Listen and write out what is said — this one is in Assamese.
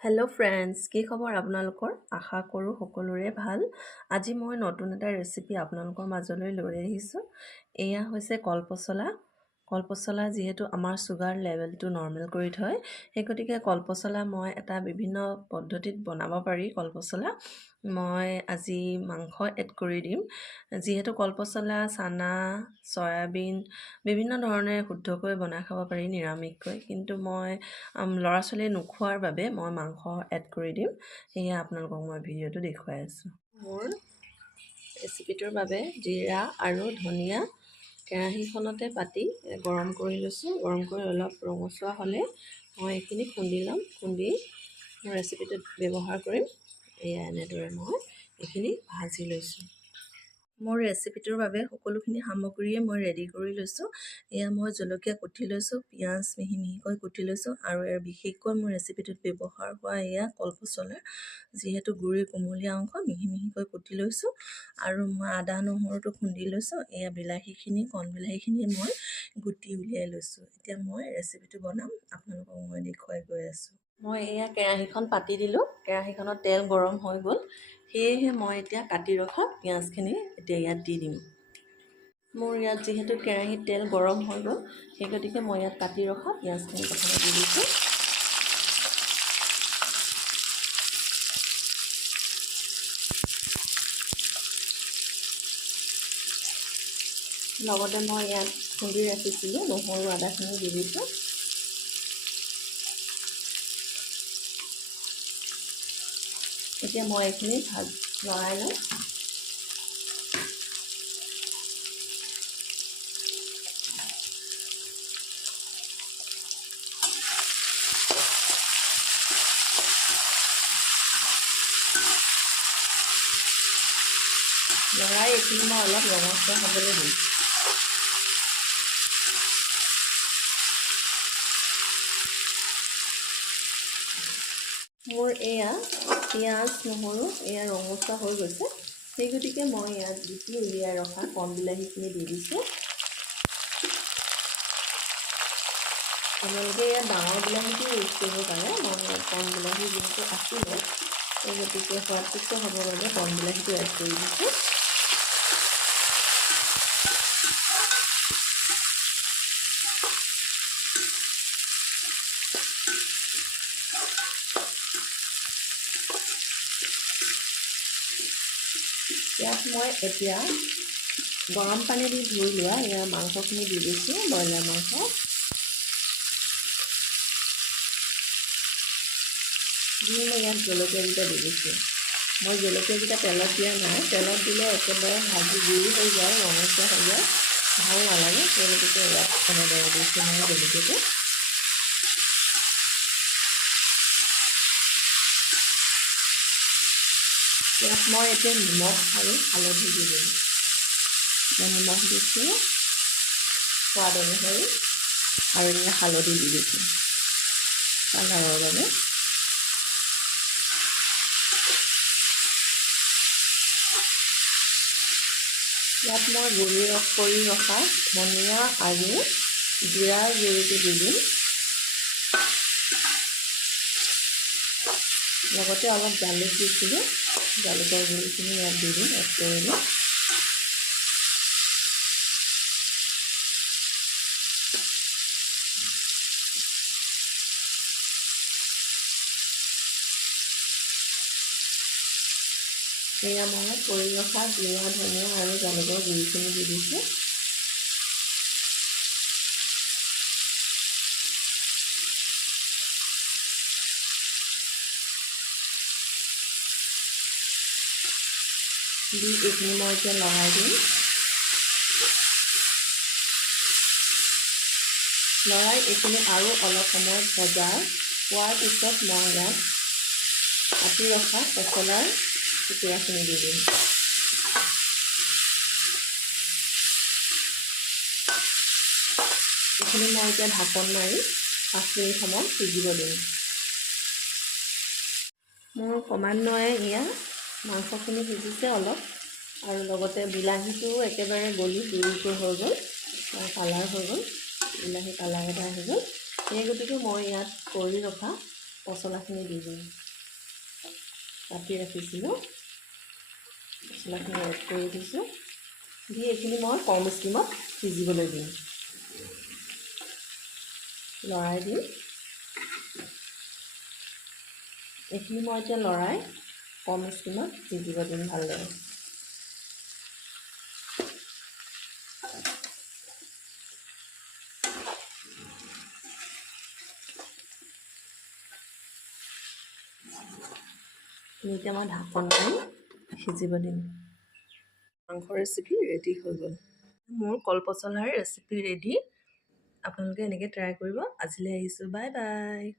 হেল্ল' ফ্ৰেণ্ডছ, কি খবৰ আপোনালোকৰ? আশা কৰোঁ সকলোৰে ভাল। আজি মই নতুন এটা ৰেচিপি আপোনালোকৰ মাজলৈ লৈ আহিছোঁ। এয়া হৈছে কলপচলা। কলপচলা যিহেতু আমাৰ চুগাৰ লেভেলটো নৰ্মেল কৰি থয়, সেই গতিকে কলপচলা মই এটা বিভিন্ন পদ্ধতিত বনাব পাৰি কলপচলা। মই আজি মাংস এড কৰি দিম। যিহেতু কলপচলা চানা, চয়াবিন বিভিন্ন ধৰণে শুদ্ধকৈ বনাই খাব পাৰি নিৰামিষকৈ, কিন্তু মই ল'ৰা ছোৱালীয়ে নোখোৱাৰ বাবে মই মাংস এড কৰি দিম। সেয়া আপোনালোকক মই ভিডিঅ'টো দেখুৱাই আছোঁ। মোৰ ৰেচিপিটোৰ বাবে জিৰা আৰু ধনিয়া কেৰাহীখনতে পাতি গৰম কৰি লৈছোঁ। গৰম কৰি অলপ ৰঙচুৱা হ'লে মই এইখিনি খুন্দি ল'ম। খুন্দি মোৰ ৰেচিপিটোত ব্যৱহাৰ কৰিম। এয়া এনেদৰে মই এইখিনি ভাজি লৈছোঁ। মোৰ ৰেচিপিটোৰ বাবে সকলোখিনি সামগ্ৰীয়ে মই ৰেডি কৰি লৈছোঁ। এয়া মই জলকীয়া কুটি লৈছোঁ, পিঁয়াজ মিহি মিহিকৈ কুটি লৈছোঁ, আৰু বিশেষকৈ মোৰ ৰেচিপিটোত ব্যৱহাৰ হোৱা এয়া কলপচলাৰ যিহেতু গুড়ি কোমলীয়া অংশ মিহি মিহিকৈ কুটি লৈছোঁ, আৰু মই আদা নহৰুটো খুন্দি লৈছোঁ। এয়া বিলাহীখিনি, কণ বিলাহীখিনি মই গুটি উলিয়াই লৈছোঁ। এতিয়া মই ৰেচিপিটো বনাম, আপোনালোকক মই দেখুৱাই গৈ আছোঁ। মই এয়া কেৰাহীখন পাতি দিলোঁ। কেৰাহীখনত তেল গৰম হৈ গ'ল, সেয়েহে মই এতিয়া কাটি ৰখা পিঁয়াজখিনি এতিয়া ইয়াত দি দিম। মোৰ ইয়াত যিহেতু কেৰাহীত তেল গৰম হৈ গ'ল, সেই গতিকে মই ইয়াত কাটি ৰখা পিঁয়াজখিনি প্ৰথমে দি দিছোঁ। লগতে মই ইয়াত খুন্দি ৰাখিছিলোঁ নহৰু আদাখিনি দি দিছোঁ। এতিয়া মই এইখিনি লৰাই লওঁ। লৰাই এইখিনি মই অলপ ৰঙচুৱা হ'বলৈ দিম। মোৰ এয়া পিঁয়াজ নহৰু এয়া ৰঙচুৱা হৈ গৈছে, সেই গতিকে মই ইয়াত গুটি উলিয়াই ৰখা কণ বিলাহীখিনি দি দিছোঁ। আপোনালোকে ইয়াত ডাঙৰ বিলাহীটো ইউজ কৰিব পাৰে। মই ইয়াত কণ বিলাহী যিহেতু আছিলে, সেই গতিকে সোৱাদযুক্ত হ'বৰ বাবে কণ বিলাহীটো এড কৰি দিছোঁ। ইয়াত মই এতিয়া গৰম পানী দি ধুই লোৱা এয়া মাংসখিনি দি দিছোঁ, ব্ৰইলাৰ মাংস। দি মই ইয়াত জলকীয়াকেইটা দি দিছোঁ। মই জলকীয়াকেইটা তেলত দিয়া নাই, তেলত দিলে একেবাৰে ভাজি গুড়ি হৈ যায়, ৰঙচুৱা হৈ যায়, ভাল নালাগে। সেই গতিকে ইয়াত এনেদৰে দিছোঁ মই জলকীয়াটো। ইয়াত মই এতিয়া নিমখ আৰু হালধি দি দিম। মই নিমখ দিছোঁ সোৱাদ অনুসৰি, আৰু ইয়াত হালধি দি দিছোঁ কালাৰৰ বাবে। ইয়াত মই গুড়ি কৰি ৰখা ধনিয়া আৰু জিৰাৰ গুড়িটো দি দিম। লগতে অলপ জালুক দিছিলোঁ, জালুকৰ গুড়িখিনি ইয়াত দি দিম, এড কৰি দিম। এয়া মই কৰি ৰখা জিৰা, ধনিয়া আৰু জালুকৰ গুড়িখিনি দি দিছোঁ। দি এইখিনি মই এতিয়া লৰাই দিম। লৰাই এইখিনি আৰু অলপ সময় ভজা হোৱাৰ পিছত মই ইয়াত কাটি ৰখা পচলাৰ টুকুৰাখিনি দি দিম। এইখিনি মই এতিয়া ঢাকন মাৰি 5 মিনিট সময় সিজিব দিম। মোৰ ক্ৰমান্বয়ে এয়া মাংসখিনি সিজিছে অলপ, আৰু লগতে বিলাহীটো একেবাৰে গলি গুড়িকৈ হৈ গ'ল, কালাৰ হৈ গ'ল, বিলাহী কালাৰ এটা হৈ গ'ল। সেই গতিকে মই ইয়াত কৰি ৰখা পচলাখিনি দি দিম। কাটি ৰাখিছিলোঁ পচলাখিনি এড কৰি দিছোঁ। দি এইখিনি মই কম ষ্টিমত সিজিবলৈ দিম। লৰাই দিম। এইখিনি মই এতিয়া লৰাই কম ষ্টিমত সিজিব দিম ভালদৰে। এতিয়া মই ঢাকন মাৰি সিজিব দিম। মাংস ৰেচিপি ৰেডি হৈ গ'ল। মোৰ কলপচলাৰ ৰেচিপি ৰেডি। আপোনালোকে এনেকৈ ট্ৰাই কৰিব। আজিলৈ আহিছোঁ, বাই বাই।